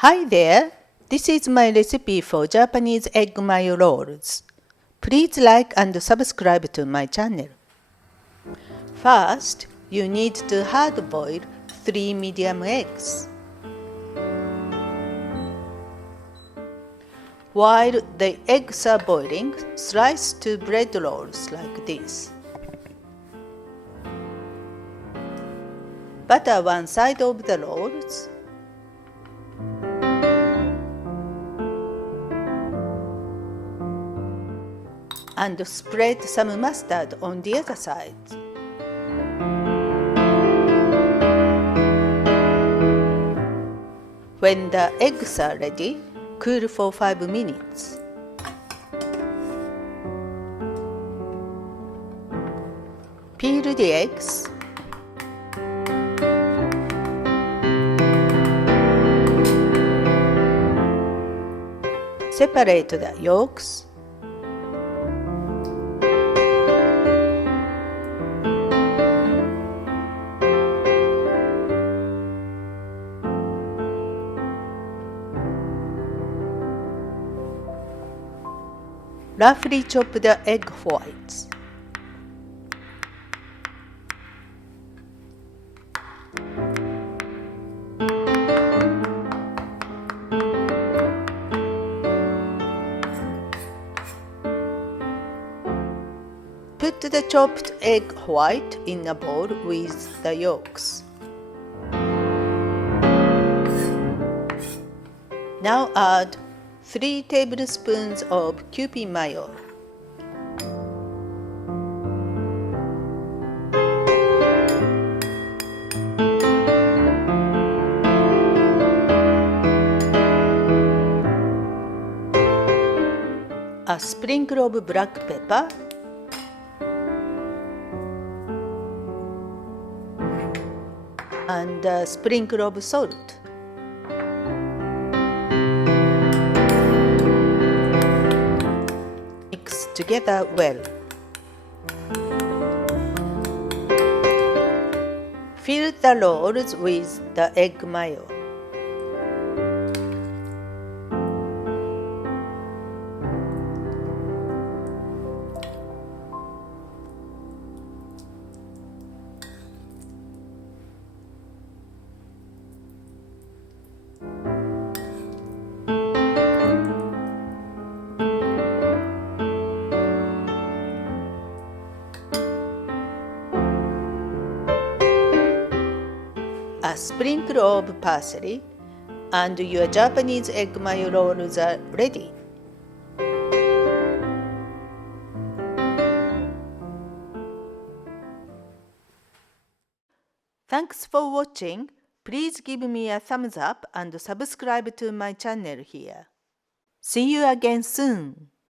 Hi there! This is my recipe for Japanese egg mayo rolls. Please like and subscribe to my channel. First, you need to hard boil 3 medium eggs. While the eggs are boiling, slice 2 bread rolls like this. Butter one side of the rolls. And spread some mustard on the other side. When the eggs are ready, cool for 5 minutes. Peel the eggs. Separate the yolks. Roughly chop the egg whites. Put the chopped egg white in a bowl with the yolks. Now add 3 tablespoons of Kewpie mayo. A sprinkle of black pepper. And a sprinkle of salt. Mix together well. Fill the rolls with the egg mayo. A sprinkle of parsley, and your Japanese egg mayo rolls are ready. Thanks for watching. Please give me a thumbs up and subscribe to my channel here. See you again soon.